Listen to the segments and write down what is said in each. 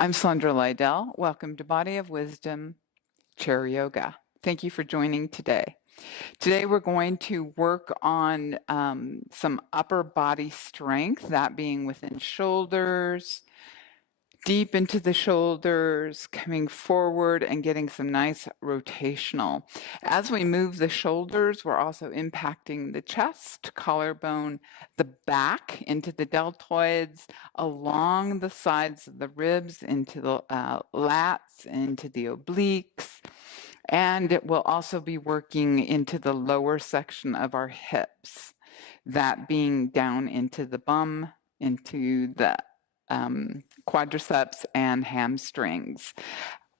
I'm Sandra Lydell. Welcome to Body of Wisdom Chair Yoga. Thank you for joining today. Today we're going to work on some upper body strength, that being within shoulders, deep into the shoulders, coming forward and getting some nice rotational. As we move the shoulders, we're also impacting the chest, collarbone, the back into the deltoids, along the sides of the ribs, into the lats, into the obliques. And it will also be working into the lower section of our hips, that being down into the bum, into the quadriceps and hamstrings.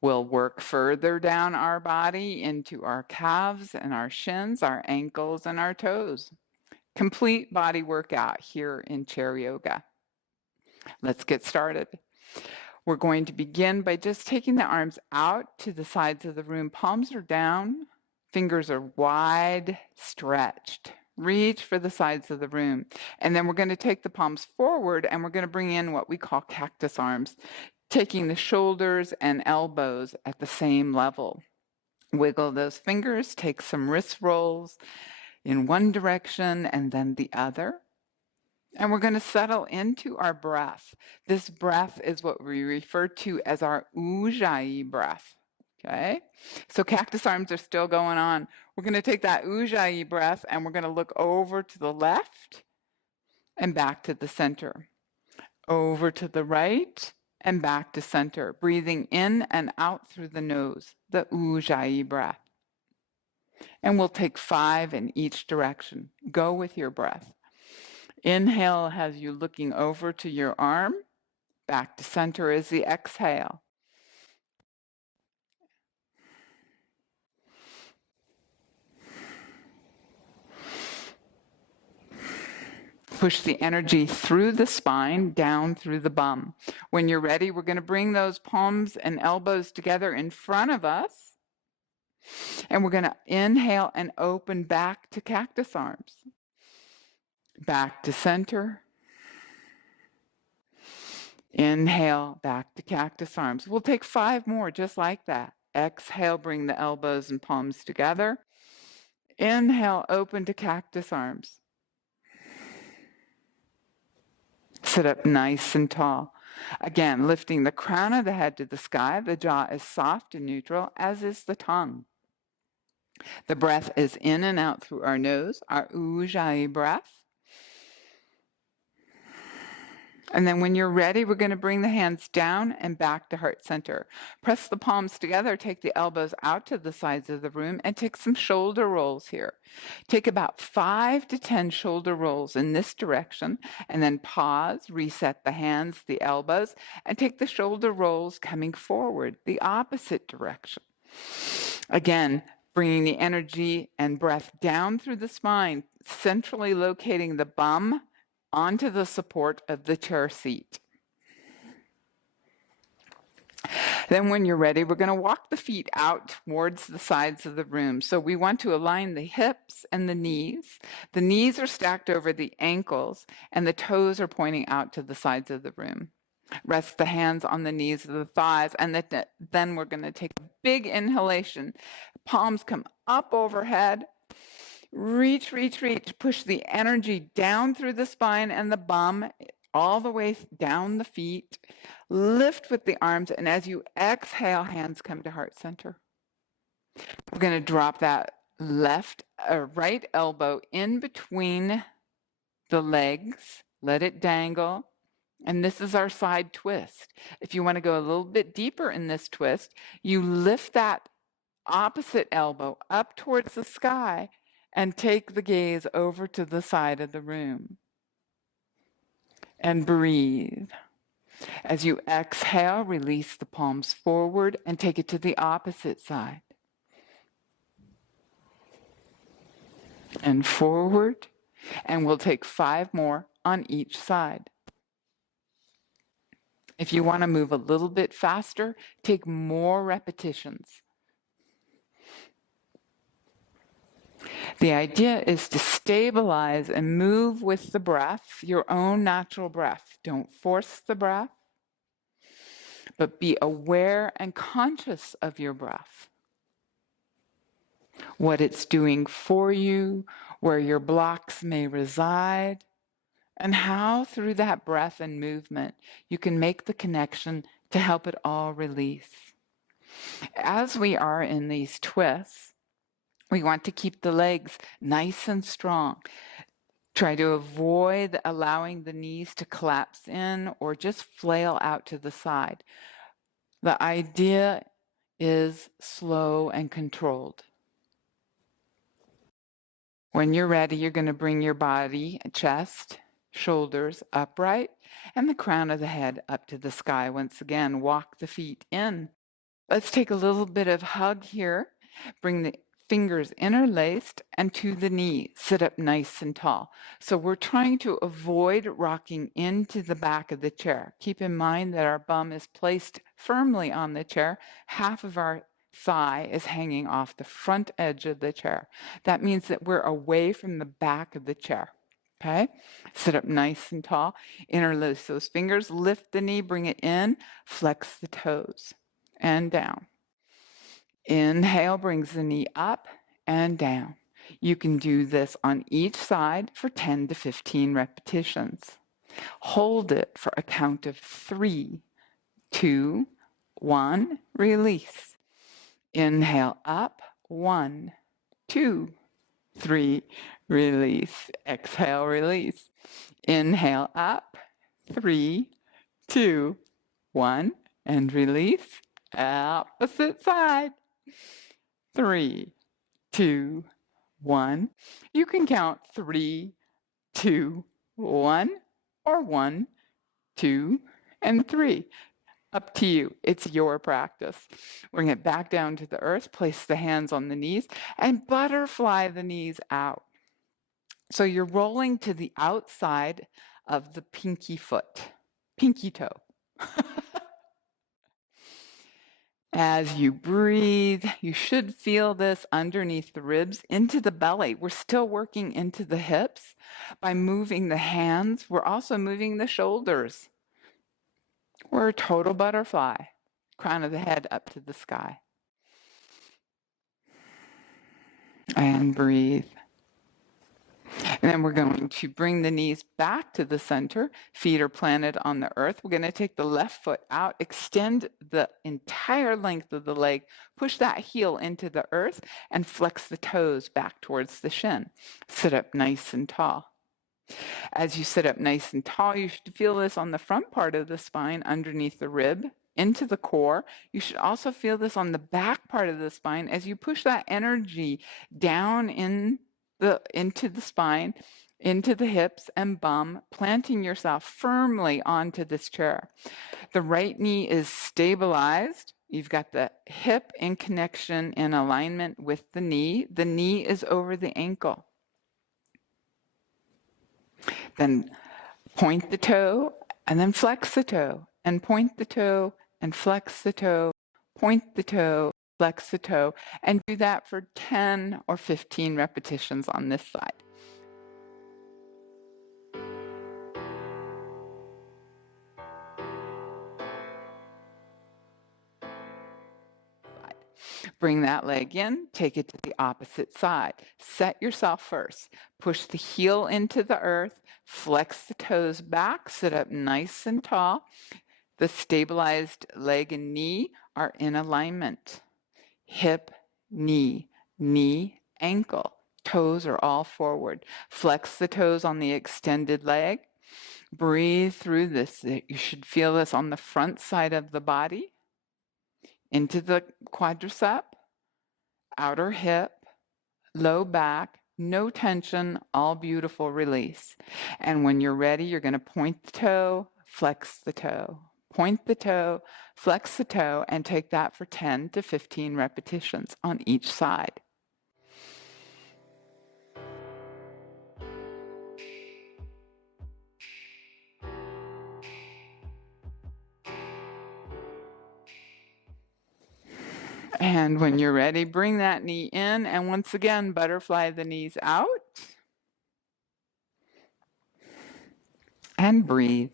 We'll work further down our body into our calves and our shins, our ankles and our toes. Complete body workout here in chair yoga. Let's get started. We're going to begin by just taking the arms out to the sides of the room. Palms are down, fingers are wide stretched. Reach for the sides of the room. And then we're going to take the palms forward and we're going to bring in what we call cactus arms, taking the shoulders and elbows at the same level. Wiggle those fingers, take some wrist rolls in one direction and then the other. And we're going to settle into our breath. This breath is what we refer to as our Ujjayi breath. Okay, so cactus arms are still going on. We're going to take that Ujjayi breath and we're going to look over to the left and back to the center. Over to the right and back to center. Breathing in and out through the nose, the Ujjayi breath. And we'll take 5 in each direction. Go with your breath. Inhale has you looking over to your arm. Back to center is the exhale. Push the energy through the spine, down through the bum. When you're ready, we're going to bring those palms and elbows together in front of us. And we're going to inhale and open back to cactus arms. Back to center. Inhale, back to cactus arms. We'll take 5 more just like that. Exhale, bring the elbows and palms together. Inhale, open to cactus arms. Sit up nice and tall. Again, lifting the crown of the head to the sky. The jaw is soft and neutral, as is the tongue. The breath is in and out through our nose, our Ujjayi breath. And then when you're ready, we're going to bring the hands down and back to heart center. Press the palms together, take the elbows out to the sides of the room, and take some shoulder rolls here. Take about 5 to 10 shoulder rolls in this direction, and then pause, reset the hands, the elbows, and take the shoulder rolls coming forward, the opposite direction. Again, bringing the energy and breath down through the spine, centrally locating the bum onto the support of the chair seat. Then when you're ready, we're going to walk the feet out towards the sides of the room. So we want to align the hips and the knees. The knees are stacked over the ankles and the toes are pointing out to the sides of the room. Rest the hands on the knees of the thighs, and then we're going to take a big inhalation. Palms come up overhead. Reach, reach, reach. Push the energy down through the spine and the bum, all the way down the feet. Lift with the arms, and as you exhale, hands come to heart center. We're going to drop that right elbow in between the legs. Let it dangle. And this is our side twist. If you want to go a little bit deeper in this twist, you lift that opposite elbow up towards the sky and take the gaze over to the side of the room. And breathe. As you exhale, release the palms forward and take it to the opposite side. And forward. And we'll take 5 more on each side. If you want to move a little bit faster, take more repetitions. The idea is to stabilize and move with the breath, your own natural breath. Don't force the breath, but be aware and conscious of your breath, what it's doing for you, where your blocks may reside, and how through that breath and movement you can make the connection to help it all release. As we are in these twists, we want to keep the legs nice and strong. Try to avoid allowing the knees to collapse in or just flail out to the side. The idea is slow and controlled. When you're ready, you're going to bring your body, chest, shoulders upright, and the crown of the head up to the sky. Once again, walk the feet in. Let's take a little bit of hug here. Bring the fingers interlaced and to the knee. Sit up nice and tall. So we're trying to avoid rocking into the back of the chair. Keep in mind that our bum is placed firmly on the chair. Half of our thigh is hanging off the front edge of the chair. That means that we're away from the back of the chair. Okay? Sit up nice and tall. Interlace those fingers. Lift the knee, bring it in. Flex the toes and down. Inhale brings the knee up and down. You can do this on each side for 10 to 15 repetitions. Hold it for a count of 3, 2, 1, release. Inhale up, 1, 2, 3, release. Exhale, release. Inhale up, 3, 2, 1, and release. Opposite side. 3, 2, 1. You can count 3, 2, 1, or 1, 2, and 3. Up to you. It's your practice. Bring it back down to the earth. Place the hands on the knees and butterfly the knees out. So you're rolling to the outside of the pinky foot, pinky toe. As you breathe, you should feel this underneath the ribs into the belly. We're still working into the hips. By moving the hands, we're also moving the shoulders. We're a total butterfly, crown of the head up to the sky. And breathe. And then we're going to bring the knees back to the center. Feet are planted on the earth. We're going to take the left foot out, extend the entire length of the leg, push that heel into the earth, and flex the toes back towards the shin. Sit up nice and tall. As you sit up nice and tall, you should feel this on the front part of the spine, underneath the rib, into the core. You should also feel this on the back part of the spine as you push that energy down into the spine, into the hips and bum, planting yourself firmly onto this chair. The right knee is stabilized. You've got the hip in connection in alignment with the knee. The knee is over the ankle. Then point the toe and then flex the toe, and point the toe and flex the toe, point the toe, flex the toe, and do that for 10 or 15 repetitions on this side. Bring that leg in, take it to the opposite side. Set yourself first. Push the heel into the earth, flex the toes back, sit up nice and tall. The stabilized leg and knee are in alignment. Hip, knee, knee, ankle. Toes are all forward. Flex the toes on the extended leg. Breathe through this. You should feel this on the front side of the body, into the quadricep, outer hip, low back, no tension, all beautiful release. And when you're ready, you're going to point the toe, flex the toe. Point the toe, flex the toe, and take that for 10 to 15 repetitions on each side. And when you're ready, bring that knee in, and once again, butterfly the knees out. And breathe.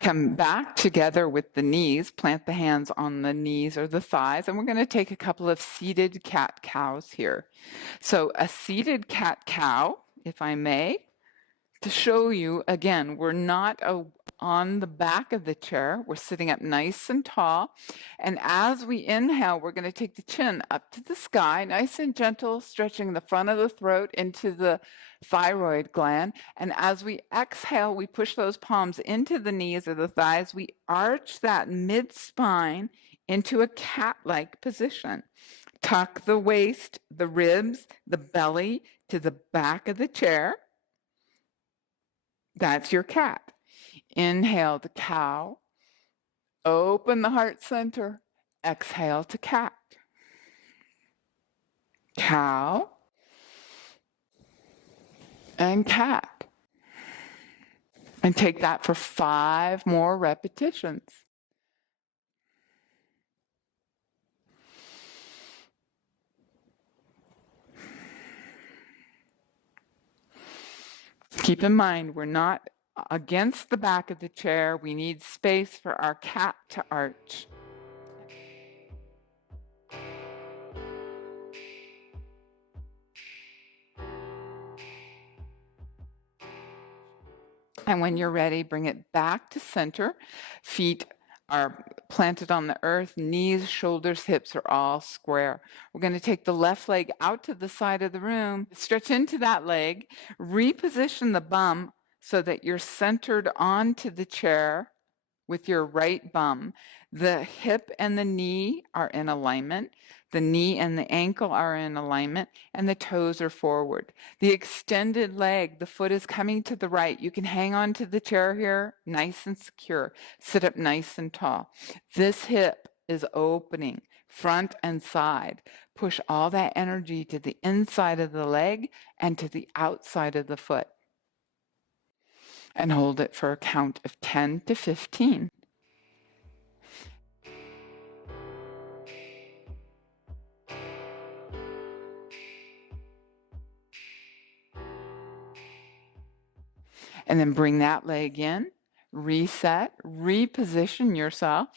Come back together with the knees, plant the hands on the knees or the thighs, and we're going to take a couple of seated cat-cows here. So a seated cat-cow, if I may, to show you, again, we're not on the back of the chair. We're sitting up nice and tall. And as we inhale, we're going to take the chin up to the sky, nice and gentle, stretching the front of the throat into the thyroid gland. And as we exhale, we push those palms into the knees or the thighs. We arch that mid-spine into a cat-like position. Tuck the waist, the ribs, the belly to the back of the chair. That's your cat. Inhale to cow. Open the heart center. Exhale to cat. Cow and cat. And take that for 5 more repetitions. Keep in mind, we're not against the back of the chair. We need space for our cat to arch. And when you're ready, bring it back to center. Feet are planted on the earth, knees, shoulders, hips are all square. We're going to take the left leg out to the side of the room, stretch into that leg, reposition the bum so that you're centered onto the chair with your right bum. The hip and the knee are in alignment. The knee and the ankle are in alignment, and the toes are forward. The extended leg, the foot is coming to the right. You can hang on to the chair here, nice and secure. Sit up nice and tall. This hip is opening, front and side. Push all that energy to the inside of the leg and to the outside of the foot. And hold it for a count of 10 to 15. And then bring that leg in, reset, reposition yourself.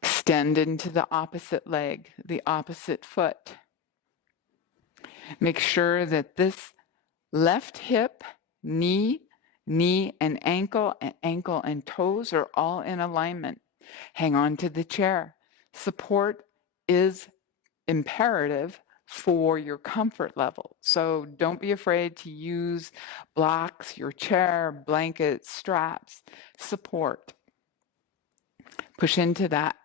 Extend into the opposite leg, the opposite foot. Make sure that this left hip, knee and ankle and toes are all in alignment. Hang on to the chair. Support is imperative for your comfort level. So don't be afraid to use blocks, your chair, blankets, straps, support. Push into that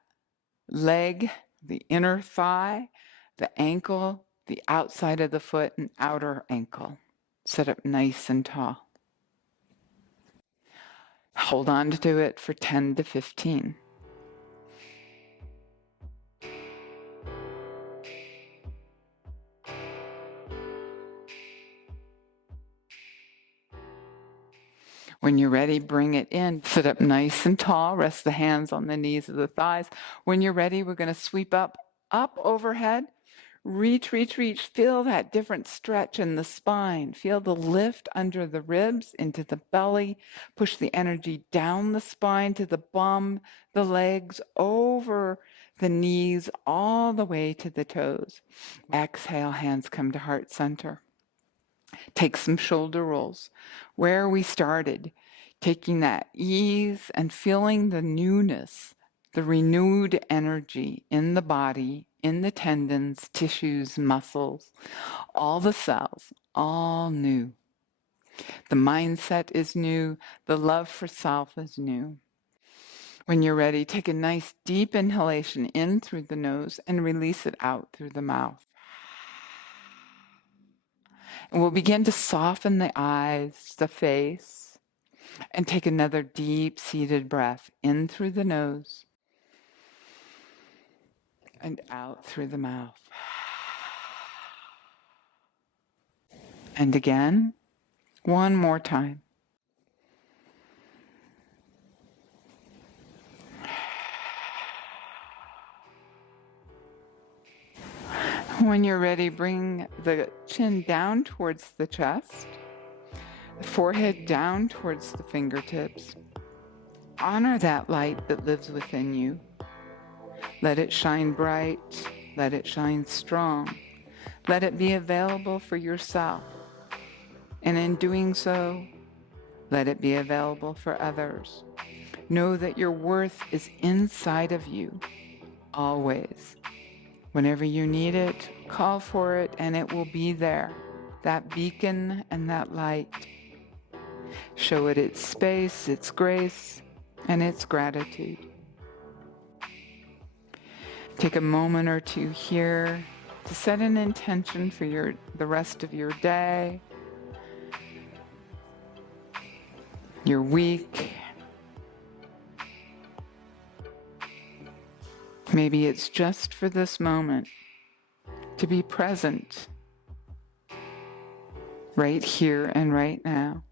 leg, the inner thigh, the ankle, the outside of the foot, and outer ankle. Sit up nice and tall. Hold on to it for 10 to 15. When you're ready, bring it in. Sit up nice and tall. Rest the hands on the knees of the thighs. When you're ready, we're going to sweep up overhead. Reach. Feel that different stretch in the spine. Feel the lift under the ribs into the belly. Push the energy down the spine to the bum, the legs, over the knees, all the way to the toes. Exhale, hands come to heart center. Take some shoulder rolls. Where we started, taking that ease and feeling the newness, the renewed energy in the body, in the tendons, tissues, muscles, all the cells, all new. The mindset is new. The love for self is new. When you're ready, take a nice deep inhalation in through the nose and release it out through the mouth. And we'll begin to soften the eyes, the face, and take another deep seated breath in through the nose and out through the mouth. And again, one more time. When you're ready, bring the chin down towards the chest, the forehead down towards the fingertips. Honor that light that lives within you. Let it shine bright. Let it shine strong. Let it be available for yourself. And in doing so, let it be available for others. Know that your worth is inside of you, always. Whenever you need it, call for it and it will be there. That beacon and that light. Show it its space, its grace, and its gratitude. Take a moment or two here to set an intention for the rest of your day, your week. Maybe it's just for this moment to be present right here and right now.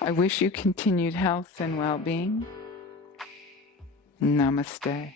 I wish you continued health and well-being. Namaste.